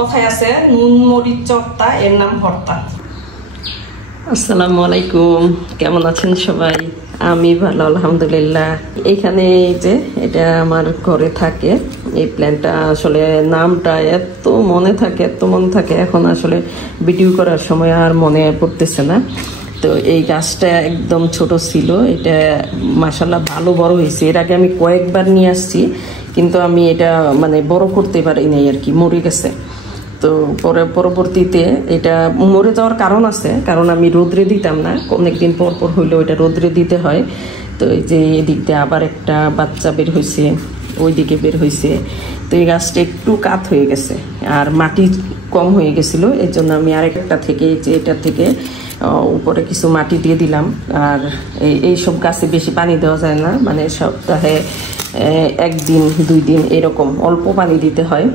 কথায় আছে নুন মরিচ চর্তা এর নাম ভর্তা। আসসালামু আলাইকুম, কেমন আছেন সবাই? আমি ভালো আলহামদুলিল্লাহ। এখানে যে এটা আমার ঘরে থাকে, এই প্ল্যান্টটা আসলে নামটা এত মনে থাকে এখন আসলে ভিডিও করার সময় আর মনে পড়তেছে না। তো এই গাছটা একদম ছোট ছিল, এটা মাশাআল্লাহ ভালো বড় হয়েছে। এর আগে আমি কয়েকবার নিয়ে আসছি, কিন্তু আমি এটা বড় করতে পারি নাই আর কি, মরে গেছে। তো পরবর্তীতে এটা মরে যাওয়ার কারণ আছে, কারণ আমি রোদ্রে দিতাম না, অনেকদিন পর হইলেও এটা রোদ্রে দিতে হয়। তো এই যে এদিক দিয়ে আবার একটা বাচ্চা বের হয়েছে, ওইদিকে বের হয়েছে। তো এই গাছটা একটু কাত হয়ে গেছে আর মাটি কম হয়ে গেছিলো, এই জন্য আমি আরেকটা থেকে এটা থেকে উপরে কিছু মাটি দিয়ে দিলাম। আর এইসব গাছে বেশি পানি দেওয়া যায় না, সপ্তাহে একদিন 2 দিন এরকম অল্প পানি দিতে হয়।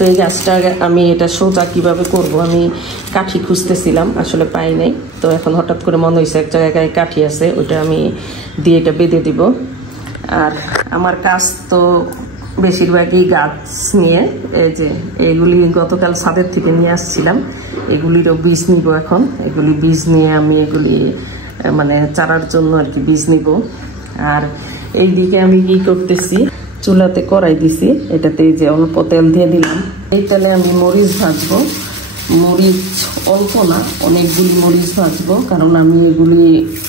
তো এই গাছটা আমি এটা সোজা কিভাবে করব, আমি কাঠি খুঁজতেছিলাম, আসলে পাই নাই। তো এখন হঠাৎ করে মনে হয়েছে এক জায়গায় কাঠি আছে, ওইটা আমি দিয়ে এটা বেঁধে দিব। আর আমার কাজ তো বেশিরভাগই গাছ নিয়ে, এই যে এইগুলি গতকাল ছাদের থেকে নিয়ে আসছিলাম, এগুলিরও বীজ নিব। এখন এগুলি বীজ নিয়ে আমি এগুলি চারার জন্য আর কি বীজ নিব। আর এইদিকে আমি কি করতেছি, চুলাতে কড়াই দিছি, এটাতে যে অল্প তেল দিয়ে দিলাম। এই তেলে আমি মরিচ ভাজবো। মরিচ অল্প না, অনেকগুলি মরিচ ভাজবো, কারণ আমি এগুলি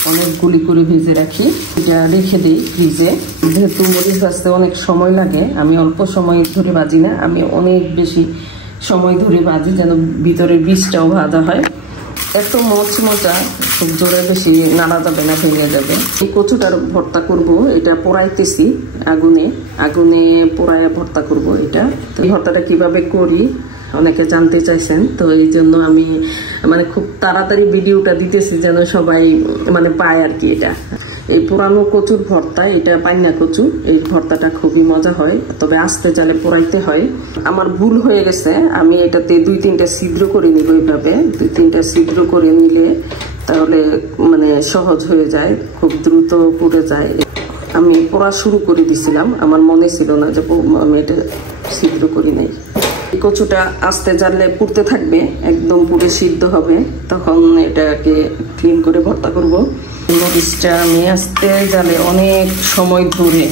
অনেকগুলি করে ভেজে রাখি, এটা রেখে দিই ফ্রিজে। যেহেতু মরিচ ভাজতে অনেক সময় লাগে, আমি অল্প সময় ধরে ভাজি না, আমি অনেক বেশি সময় ধরে ভাজি, যেন ভিতরের বীজটাও ভাজা হয়। এত মচমচা, খুব জোরে বেশি নাড়া যাবে না, ভেঙে যাবে। এই কচুটার ভর্তা করব, এটা পোড়াইতেছি আগুনে পোড়াইয়া ভর্তা করব। এটা এই ভর্তাটা কিভাবে করি অনেকে জানতে চাইছেন, তো এই জন্য আমি খুব তাড়াতাড়ি ভিডিওটা দিতেছি যেন সবাই পায় আর কি। এটা এই পুরানো কচুর ভর্তা, এটা পাইনা কচু, এই ভর্তাটা খুবই মজা হয়, তবে আস্তে জালে পোড়াইতে হয়। আমার ভুল হয়ে গেছে, আমি এটাতে 2-3টা ছিদ্র করে নিব। এইভাবে 2-3টা ছিদ্র করে নিলে তাহলে সহজ হয়ে যায়, খুব দ্রুত পুড়ে যায়। আমি পোড়া শুরু করে দিছিলাম, আমার মনে ছিল না যে আমি এটা ছিদ্র করি নাই। কচুটা আস্তে জালে পুড়তে থাকবে, একদম পুড়ে সিদ্ধ হবে, তখন এটাকে ক্লিন করে ভর্তা করব। মরিচটা আমি আস্তে জালে অনেক সময় ধরে,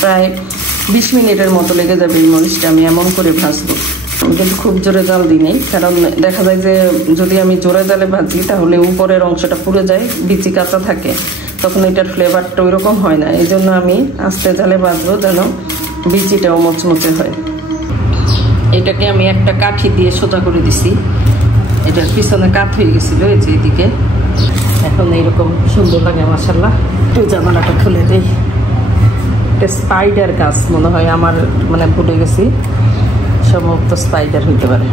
প্রায় 20 মিনিটের মতো লেগে যাবে। এই মরিচটা আমি এমন করে ভাজবো, কিন্তু খুব জোরে জাল দিই নেই, কারণ দেখা যায় যে যদি আমি জোরে জালে ভাজি তাহলে উপরের অংশটা পুড়ে যায়, বিচি কাঁচা থাকে, তখন এটার ফ্লেভারটা ওইরকম হয় না। এই জন্য আমি আস্তে জালে ভাজবো, যেন বিচিটাও মচমচে হয়। এটাকে আমি একটা কাঠি দিয়ে সোজা করে দিছি, এটার পিছনে কাঠ হয়ে গেছিল, এই যে এদিকে। এখন এইরকম সুন্দর লাগে মাশাআল্লাহ। একটু জানালাটা খুলে দেই, এটা স্পাইডার গাছ মনে হয়, আমার ভুলে গেছি, সম্ভবত স্পাইডার হইতে পারে।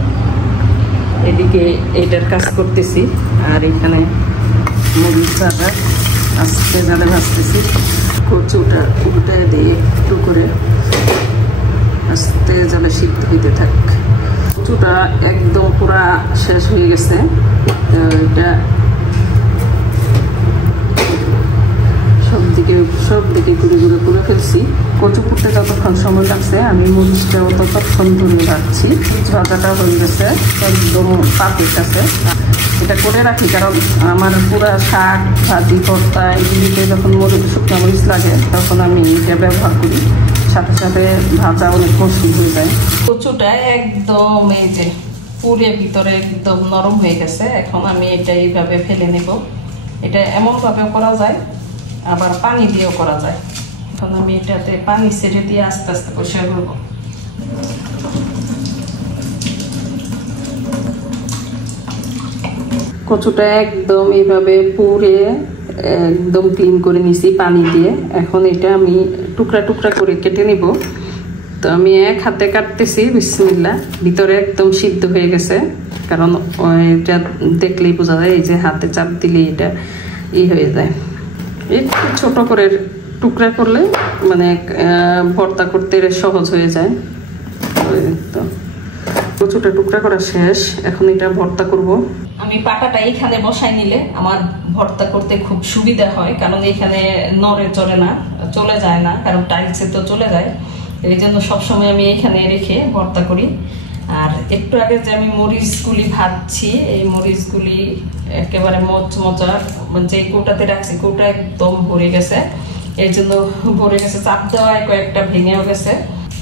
এদিকে এটার কাজ করতেছি, আর এখানে মরিচ ভাজা আস্তে জালে ভাজতেছি। কচুটা উল্টে দিয়ে একটু করে আস্তে জালে সিদ্ধ হইতে থাক। কচুটা একদম পুরা শেষ হয়ে গেছে, এটা সব দিকে ঘুরে ঘুরে করে ফেলছি। কচু পুড়তে যতক্ষণ সময় লাগছে, আমি মরিচটাও ততক্ষণ ধরে রাখছি। ভাজাটা হয়ে গেছে, একদম পাকের কাছে। এটা করে রাখি, কারণ আমার পুরা শাক ভাজি ভর্তা এগুলিতে যখন শুকনো মরিচ লাগে, তখন আমি এটা ব্যবহার করি, সাথে সাথে ভাজা অনেক মসৃণ হয়ে যায়। কচুটা একদম এই যে পুড়ে ভিতরে একদম নরম হয়ে গেছে। এখন আমি এটা এইভাবে ফেলে নেব। এটা এমনভাবে করা যায়, আবার পানি দিয়েও করা যায়। এখন আমি এটাতে পানি ছেড়ে দিয়ে আস্তে আস্তে পরিষ্কার করব। কচুটা একদম এইভাবে পুড়ে একদম ক্লিন করে নিছি পানি দিয়ে। এখন এটা আমি টুকরা টুকরা করে কেটে নিব। তো আমি এক হাতে কাটতেছি, বিসমিল্লাহ। ভিতরে একদম সিদ্ধ হয়ে গেছে, কারণ এটা দেখলেই বোঝা যায়, এই যে হাতে চাপ দিলে এটা হয়ে যায়। একটু ছোট করে টুকরা করলে ভর্তা করতে সহজ হয়ে যায়। তো কচুটা টুকরা করা শেষ, এখন এটা ভর্তা করব। আমি পাটাটা এখানে বসাই নিলে আমার ভর্তা করতে খুব সুবিধা হয়, কারণ এখানে নড়ে চলে যায় না, কারণ টাইলসে তো চলে যায়। এই জন্য সবসময় আমি এখানে রেখে ভর্তা করি। আর একটু আগে যে আমি মরিচগুলি ভাজছি, এই মরিচগুলি একেবারে মচমচা, যে কৌটাতে রাখছি কৌটা একদম ভরে গেছে, এই জন্য ভরে গেছে, চাপ দেওয়ায় কয়েকটা ভেঙেও গেছে।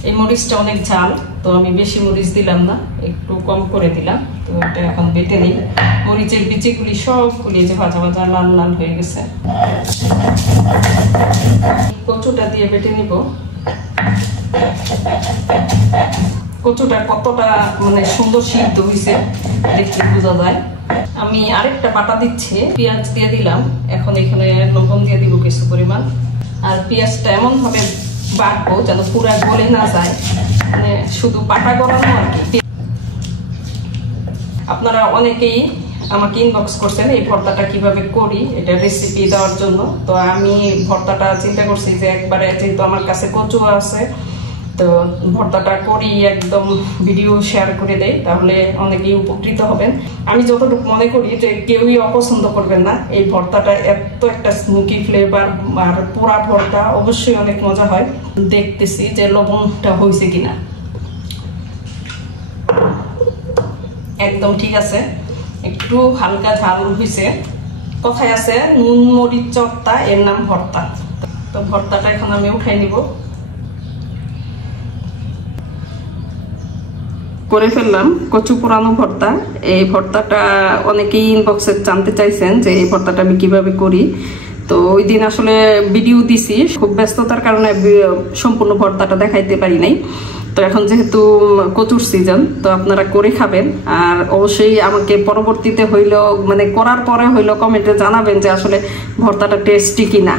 এই মরিচটা অনেক ঝাল, তো আমি বেশি মরিচ দিলাম না, একটু কম করে দিলাম। তো এটা এখন বেটে নিই। মরিচের বিচিগুলি সবগুলি যে ভাজা ভাজা লাল লাল হয়ে গেছে। কচুটা দিয়ে বেটে নিব। কচুটা কতটা মানে সুন্দর সিদ্ধ হয়েছে দেখতে বোঝা যায়। আমি আরেকটা বাটা দিচ্ছি, পেঁয়াজ দিয়ে দিলাম। এখন এখানে লবণ দিয়ে দিব কিছু পরিমাণ। আর পেঁয়াজটা এমন ভাবে বাটবো যেন পুরা গলে না যায়, মানে শুধু বাটা করানো আর কি। আপনারা অনেকেই আমাকে ইনবক্স করছেন এই ভর্তাটা কিভাবে করি, এটা রেসিপি দেওয়ার জন্য। তো আমি ভর্তাটা চিন্তা করছি যে একবারে, যেহেতু আমার কাছে কচু আছে, তো ভর্তাটা করি একদম ভিডিও শেয়ার করে দেয়, তাহলে অনেকেই উপকৃত হবেন। আমি যতটুকু মনে করি যে কেউই অপছন্দ করবেন না। এই ভর্তাটা এত একটা স্মোকি ফ্লেভার, আর পোড়া ভর্তা অবশ্যই অনেক মজা হয়। দেখতেছি যে লবণটা হয়েছে কিনা, একদম ঠিক আছে, একটু হালকা ঝাল হয়েছে। কথায় আছে নুন মরিচ চট্টা এর নাম ভর্তা। তো ভর্তাটা এখন আমি উঠাই নিব। করে ফেললাম কচু পোড়ানো ভর্তা। এই ভর্তাটা অনেকেই ইনবক্সে জানতে চাইছেন যে এই ভর্তাটা আমি কিভাবে করি। তো ওই দিন আসলে ভিডিও দিছি, খুব ব্যস্ততার কারণে সম্পূর্ণ ভর্তাটা দেখাইতে পারি নাই। তো এখন যেহেতু কচুর সিজন, তো আপনারা করে খাবেন। আর অবশ্যই আমাকে পরবর্তীতে হইলেও, মানে করার পরে হইলেও কমেন্টে জানাবেন যে আসলে ভর্তাটা টেস্টি কিনা।